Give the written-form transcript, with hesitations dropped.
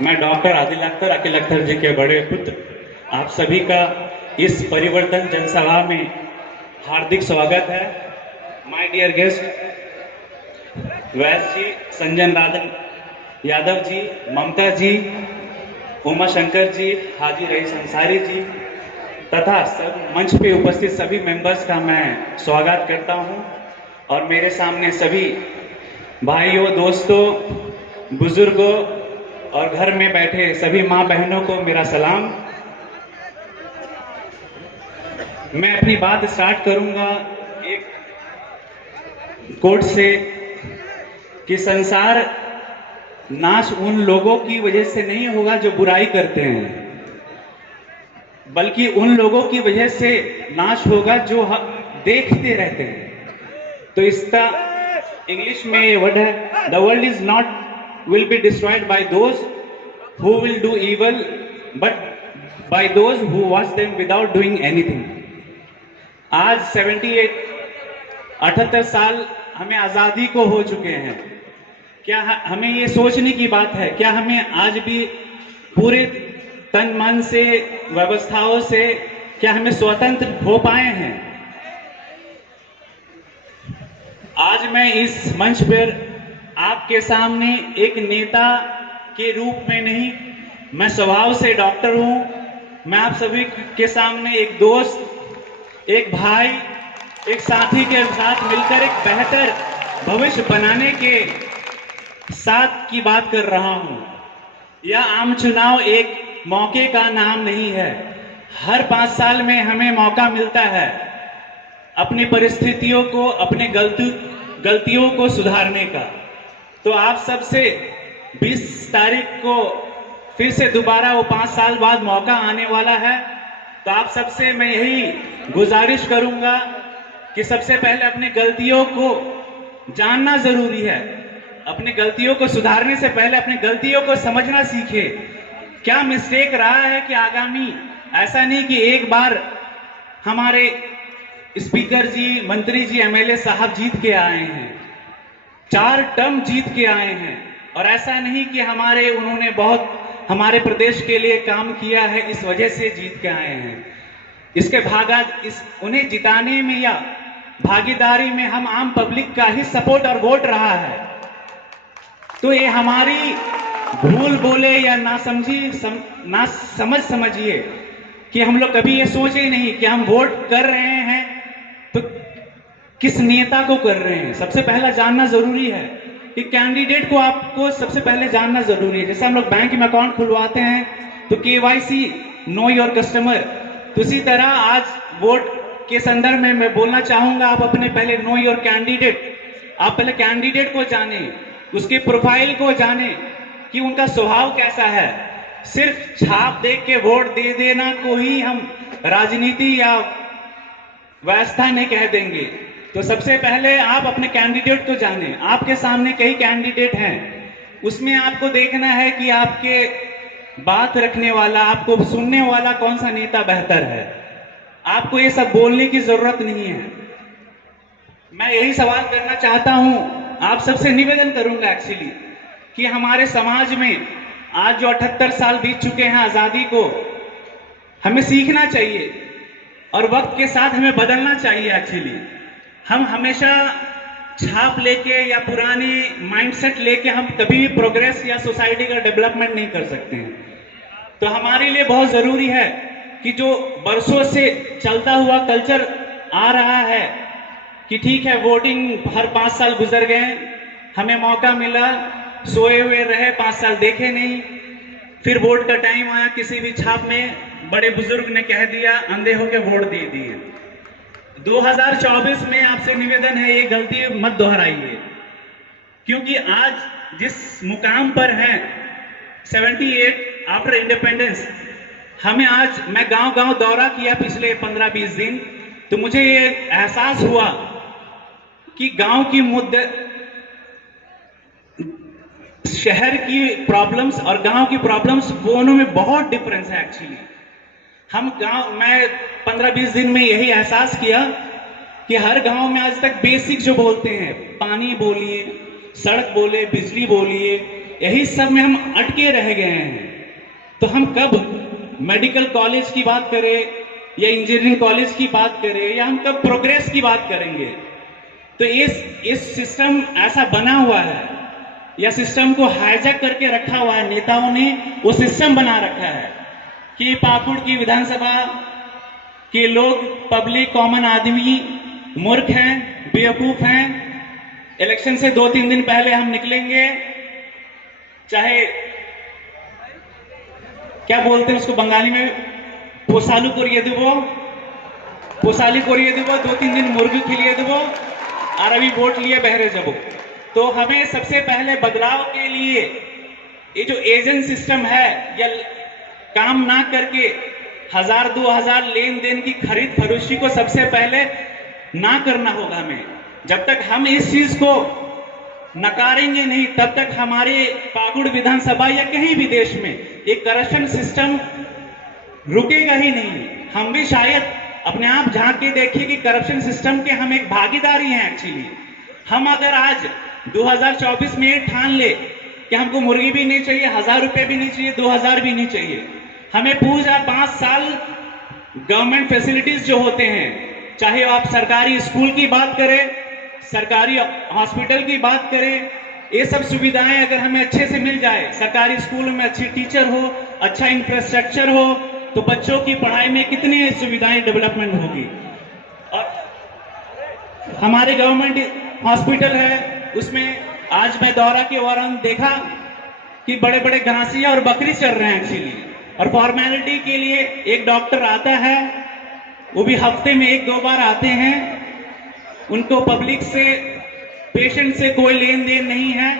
मैं डॉक्टर आदिल अख्तर, अकील अख्तर जी के बड़े पुत्र, आप सभी का इस परिवर्तन जनसभा में हार्दिक स्वागत है। माय डियर गेस्ट वैस जी, संजन राधन यादव जी, ममता जी, उमा शंकर जी, हाजी रईस अंसारी जी तथा सब मंच पे उपस्थित सभी मेंबर्स का मैं स्वागत करता हूं। और मेरे सामने सभी भाइयों, दोस्तों, बुजुर्गों और घर में बैठे सभी माँ बहनों को मेरा सलाम। मैं अपनी बात स्टार्ट करूंगा एक कोट से कि संसार नाश उन लोगों की वजह से नहीं होगा जो बुराई करते हैं, बल्कि उन लोगों की वजह से नाश होगा जो देखते रहते हैं। तो इसका इंग्लिश में ये वर्ड है, the world is not will be destroyed by those who will do evil, but by those who watch them without doing anything. आज 78 साल हमें आजादी को हो चुके हैं। क्या हमें ये सोचने की बात है, क्या हमें आज भी पूरे तन मन से, व्यवस्थाओं से क्या हमें स्वतंत्र हो पाए हैं? आज मैं इस मंच पर आपके सामने एक नेता के रूप में नहीं, मैं स्वभाव से डॉक्टर हूं। मैं आप सभी के सामने एक दोस्त, एक भाई, एक साथी के साथ मिलकर एक बेहतर भविष्य बनाने के साथ की बात कर रहा हूं। यह आम चुनाव एक मौके का नाम नहीं है। हर 5 साल में हमें मौका मिलता है अपनी परिस्थितियों को, अपने गलतियों को सुधारने का। तो आप सबसे 20 तारीख को फिर से दोबारा वो 5 साल बाद मौका आने वाला है। तो आप सबसे मैं यही गुजारिश करूंगा कि सबसे पहले अपनी गलतियों को जानना जरूरी है। अपनी गलतियों को सुधारने से पहले अपनी गलतियों को समझना सीखे। क्या मिस्टेक रहा है कि आगामी ऐसा नहीं कि एक बार हमारे स्पीकर जी, मंत्री जी, एमएलए साहब जीत के आए हैं, 4 टर्म जीत के आए हैं, और ऐसा नहीं कि उन्होंने बहुत हमारे प्रदेश के लिए काम किया है इस वजह से जीत के आए हैं। इसके उन्हें जिताने में या भागीदारी में हम आम पब्लिक का ही सपोर्ट और वोट रहा है। तो ये हमारी भूल बोले या ना समझ समझिए कि हम लोग कभी ये सोचे नहीं कि हम वोट कर रहे हैं तो किस नेता को कर रहे हैं। सबसे पहला जानना जरूरी है कि कैंडिडेट को आपको सबसे पहले जानना जरूरी है। जैसे हम लोग बैंक में अकाउंट खुलवाते हैं तो केवाईसी, नो योर कस्टमर, तो इसी तरह आज वोट के संदर्भ में मैं बोलना चाहूंगा, आप अपने पहले नो योर कैंडिडेट, आप पहले कैंडिडेट को जाने, उसके प्रोफाइल को जाने कि उनका स्वभाव कैसा है। सिर्फ छाप देख के वोट दे देना को ही हम राजनीति या व्यवस्था नहीं कह देंगे। तो सबसे पहले आप अपने कैंडिडेट को जाने। आपके सामने कई कैंडिडेट हैं, उसमें आपको देखना है कि आपके बात रखने वाला, आपको सुनने वाला कौन सा नेता बेहतर है। आपको ये सब बोलने की जरूरत नहीं है। मैं यही सवाल करना चाहता हूं, आप सबसे निवेदन करूंगा एक्चुअली कि हमारे समाज में आज जो 78 साल बीत चुके हैं आजादी को, हमें सीखना चाहिए और वक्त के साथ हमें बदलना चाहिए। एक्चुअली हम हमेशा छाप लेके या पुरानी माइंडसेट लेके हम कभी भी प्रोग्रेस या सोसाइटी का डेवलपमेंट नहीं कर सकते हैं। तो हमारे लिए बहुत जरूरी है कि जो बरसों से चलता हुआ कल्चर आ रहा है कि ठीक है, वोटिंग हर 5 साल गुजर गए, हमें मौका मिला, सोए हुए रहे, 5 साल देखे नहीं, फिर वोट का टाइम आया, किसी भी छाप में बड़े बुजुर्ग ने कह दिया, अंधे होके वोट दे दिए। 2024 में आपसे निवेदन है, ये गलती मत दोहराइए, क्योंकि आज जिस मुकाम पर है 78 आफ्टर इंडिपेंडेंस, हमें आज, मैं गांव-गांव दौरा किया पिछले 15-20 दिन, तो मुझे ये एहसास हुआ कि गांव की मुद्दे, शहर की प्रॉब्लम्स और गांव की प्रॉब्लम्स, दोनों में बहुत डिफरेंस है एक्चुअली। मैं 15-20 दिन में यही एहसास किया कि हर गांव में आज तक बेसिक जो बोलते हैं, पानी बोलिए, सड़क बोले, बिजली बोलिए, यही सब में हम अटके रह गए हैं। तो हम कब मेडिकल कॉलेज की बात करें या इंजीनियरिंग कॉलेज की बात करें या हम कब प्रोग्रेस की बात करेंगे? तो इस सिस्टम ऐसा बना हुआ है या सिस्टम को हाईजैक करके रखा हुआ है, नेताओं ने वो सिस्टम बना रखा है कि पाकुड़ की विधानसभा के लोग, पब्लिक, कॉमन आदमी मूर्ख हैं, बेवकूफ हैं। इलेक्शन से 2-3 दिन पहले हम निकलेंगे, चाहे क्या बोलते हैं उसको बंगाली में, पोसालू कोरिए देवो, पोसाली कोरिए देवो, 2-3 दिन मुर्गी खिलिए देवो और अभी वोट लिए बहरे जबो। तो हमें सबसे पहले बदलाव के लिए ये जो एजेंट सिस्टम है या काम ना करके 1000-2000 लेन देन की खरीद फरोशी को सबसे पहले ना करना होगा हमें। जब तक हम इस चीज को नकारेंगे नहीं, तब तक हमारे पाकुड़ विधानसभा या कहीं भी देश में एक करप्शन सिस्टम रुकेगा ही नहीं। हम भी शायद अपने आप झांक के देखिए कि करप्शन सिस्टम के हम एक भागीदारी हैं एक्चुअली। हम अगर आज 2024 में ये ठान ले कि हमको मुर्गी भी नहीं चाहिए, 1000 रुपए भी नहीं चाहिए, 2000 भी नहीं चाहिए, हमें पूरा 5 साल गवर्नमेंट फैसिलिटीज जो होते हैं, चाहे आप सरकारी स्कूल की बात करें, सरकारी हॉस्पिटल की बात करें, ये सब सुविधाएं अगर हमें अच्छे से मिल जाए, सरकारी स्कूल में अच्छी टीचर हो, अच्छा इंफ्रास्ट्रक्चर हो, तो बच्चों की पढ़ाई में कितनी सुविधाएं डेवलपमेंट होगी। और हमारे गवर्नमेंट हॉस्पिटल है, उसमें आज मैं दौरा के दौरान देखा कि बड़े बड़े घासिया और बकरी चल रहे हैं एक्चुअली। और फॉर्मेलिटी के लिए एक डॉक्टर आता है, वो भी हफ्ते में 1-2 बार आते हैं। उनको पब्लिक से, पेशेंट से कोई लेन देन नहीं है।